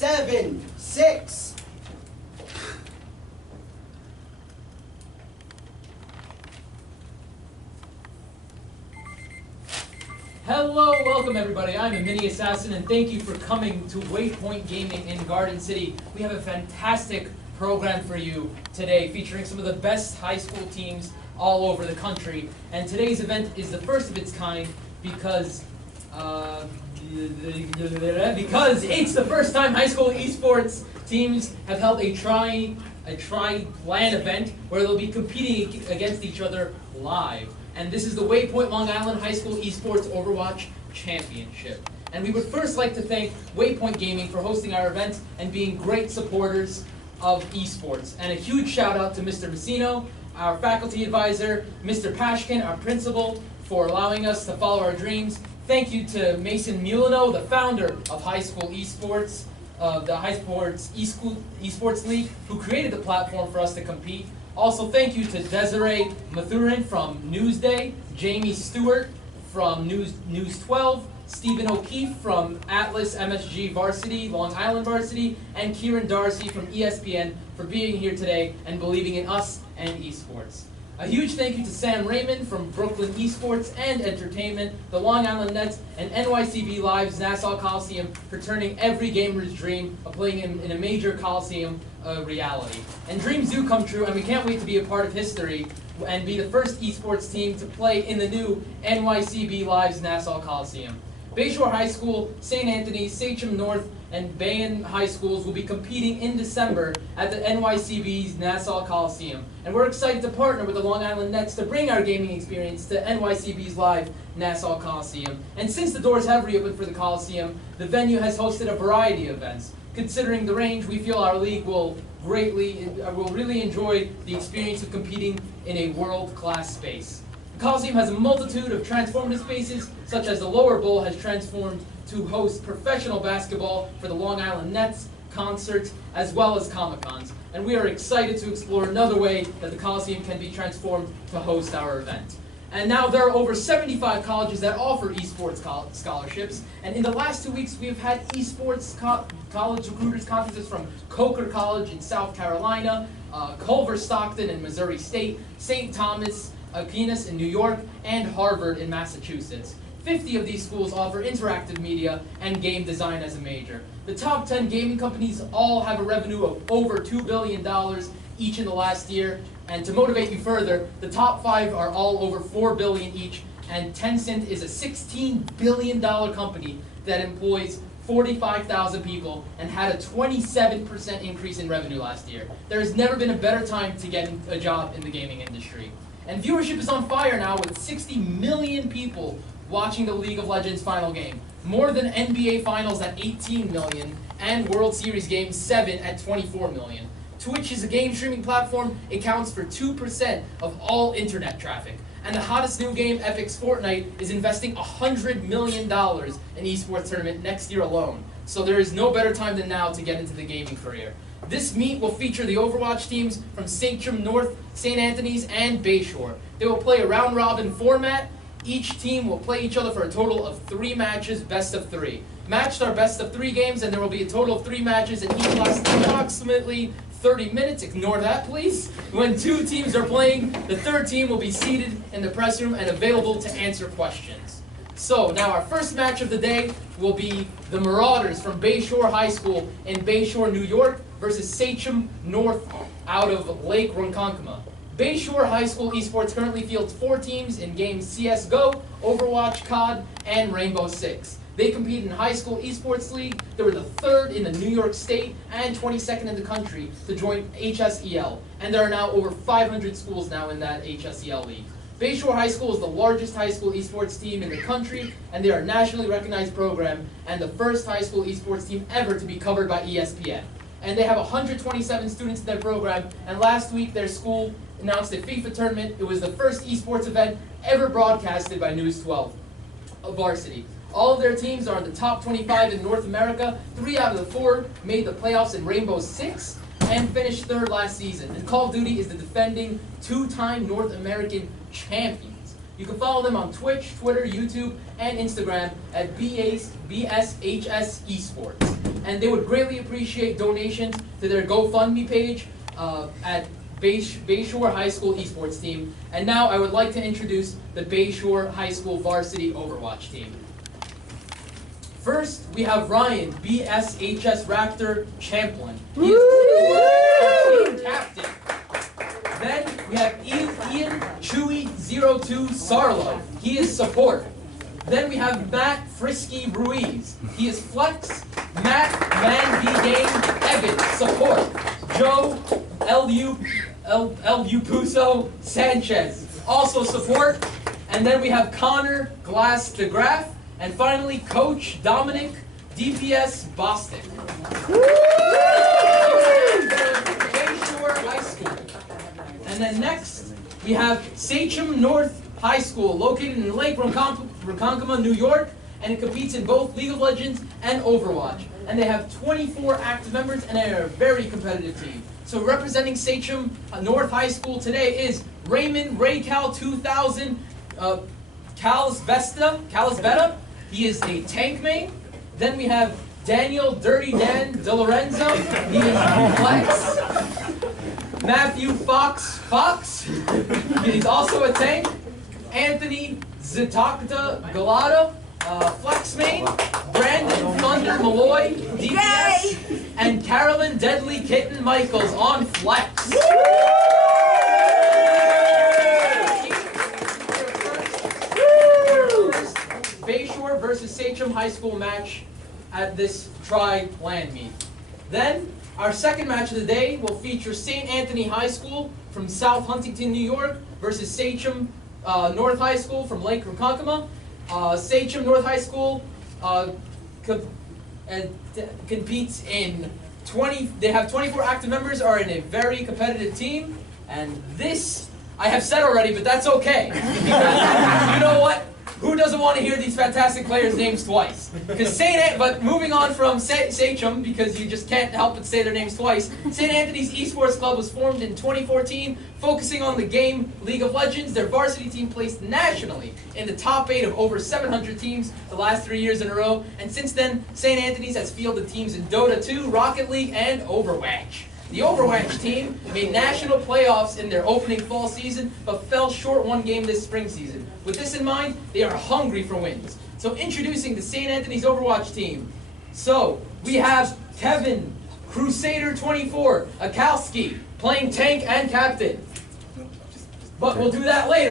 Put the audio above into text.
7, 6. Hello, welcome everybody. I'm a mini assassin and thank you for coming to Waypoint Gaming in Garden City. We have a fantastic program for you today featuring some of the best high school teams all over the country. And today's event is the first of its kind because it's the first time high school esports teams have held a tri-LAN event where they'll be competing against each other live. And this is the Waypoint Long Island High School Esports Overwatch Championship. And we would first like to thank Waypoint Gaming for hosting our event and being great supporters of esports. And a huge shout out to Mr. Messino, our faculty advisor, Mr. Pashkin, our principal, for allowing us to follow our dreams. Thank you to Mason Mulino, the founder of High School Esports, the High Sports Esports League, who created the platform for us to compete. Also, thank you to Desiree Mathurin from Newsday, Jamie Stewart from News 12, Stephen O'Keefe from Atlas MSG Varsity, Long Island Varsity, and Kieran Darcy from ESPN for being here today and believing in us and esports. A huge thank you to Sam Raymond from Brooklyn Esports and Entertainment, the Long Island Nets, and NYCB Live's Nassau Coliseum for turning every gamer's dream of playing in a major Coliseum reality. And dreams do come true, and we can't wait to be a part of history and be the first esports team to play in the new NYCB Live's Nassau Coliseum. Bayshore High School, St. Anthony's, Sachem North, and Bayan High Schools will be competing in December at the NYCB's Nassau Coliseum. And we're excited to partner with the Long Island Nets to bring our gaming experience to NYCB's Live Nassau Coliseum. And since the doors have reopened for the Coliseum, the venue has hosted a variety of events. Considering the range, we feel our league will really enjoy the experience of competing in a world-class space. The Coliseum has a multitude of transformative spaces, such as the lower bowl has transformed to host professional basketball for the Long Island Nets, concerts, as well as Comic-Cons. And we are excited to explore another way that the Coliseum can be transformed to host our event. And now there are over 75 colleges that offer esports scholarships. And in the last 2 weeks, we have had esports college recruiters conferences from Coker College in South Carolina, Culver Stockton in Missouri State, St. Thomas Aquinas in New York, and Harvard in Massachusetts. 50 of these schools offer interactive media and game design as a major. The top 10 gaming companies all have a revenue of over $2 billion each in the last year. And to motivate you further, the top 5 are all over $4 billion each, and Tencent is a $16 billion company that employs 45,000 people and had a 27% increase in revenue last year. There has never been a better time to get a job in the gaming industry. And viewership is on fire now with 60 million people watching the League of Legends final game, more than NBA Finals at 18 million, and World Series Game 7 at 24 million. Twitch is a game streaming platform. It accounts for 2% of all internet traffic. And the hottest new game, Epic's Fortnite, is investing $100 million in esports tournament next year alone. So there is no better time than now to get into the gaming career. This meet will feature the Overwatch teams from Sachem North, St. Anthony's, and Bayshore. They will play a round-robin format. Each team will play each other for a total of 3 matches, best of 3. Matched are best of 3 games, and there will be a total of 3 matches, and each lasts approximately 30 minutes. Ignore that, please. When 2 teams are playing, the 3rd team will be seated in the press room and available to answer questions. So, now our first match of the day will be the Marauders from Bayshore High School in Bayshore, New York, versus Sachem North out of Lake Ronkonkoma. Bayshore High School Esports currently fields 4 teams in games CSGO, Overwatch, COD, and Rainbow Six. They compete in High School Esports League. They were the 3rd in the New York State and 22nd in the country to join HSEL. And there are now over 500 schools now in that HSEL league. Bayshore High School is the largest high school esports team in the country, and they are a nationally recognized program and the first high school esports team ever to be covered by ESPN. And they have 127 students in their program, and last week their school announced a FIFA tournament. It was the first esports event ever broadcasted by News 12 Varsity. All of their teams are in the top 25 in North America. 3 out of the 4 made the playoffs in Rainbow Six and finished 3rd last season. And Call of Duty is the defending 2-time North American champions. You can follow them on Twitch, Twitter, YouTube, and Instagram at BSHS Esports. and they would greatly appreciate donations to their GoFundMe page at Bayshore High School Esports team. And now I would like to introduce the Bayshore High School varsity Overwatch team. First, we have Ryan, BSHS Raptor Champlin. He is the team captain. Then we have Ian Chewy02 Sarlo. He is support. Then we have Matt Frisky Ruiz. He is flex. Matt Van Game Evans, support. Joe L.U. Puso Sanchez, also support. And then we have Connor Glass DeGraff. And finally, Coach Dominic DPS Boston. Bayshore High School. And then next, we have Sachem North High School, located in Lake Ronkonkoma, New York, and it competes in both League of Legends and Overwatch. And they have 24 active members, and they are a very competitive team. So representing Sachem North High School today is Raymond Raycal 2000 Calisbetta. He is a tank main. Then we have Daniel Dirty Dan DeLorenzo. He is flex. Matthew Fox. He's also a tank. Anthony Zitakta Galata, flex main. Brandon Thunder Malloy, DPS. And Carolyn Deadly Kitten Michaels on flex. Bayshore versus Sachem High School match at this tri-land meet. Then, our second match of the day will feature St. Anthony High School from South Huntington, New York versus Sachem North High School from Lake Ronkonkoma. Sachem North High School competes in they have 24 active members, are in a very competitive team, and this, I have said already, but that's okay. Because you know what? Who doesn't want to hear these fantastic players' names twice? But moving on from Sachem, because you just can't help but say their names twice, St. Anthony's Esports Club was formed in 2014, focusing on the game League of Legends. Their varsity team placed nationally in the top 8 of over 700 teams the last 3 years in a row, and since then, St. Anthony's has fielded teams in Dota 2, Rocket League, and Overwatch. The Overwatch team made national playoffs in their opening fall season, but fell short one game this spring season. With this in mind, they are hungry for wins. So introducing the St. Anthony's Overwatch team. So, we have Kevin, Crusader 24, Akowski, playing tank and captain. But we'll do that later.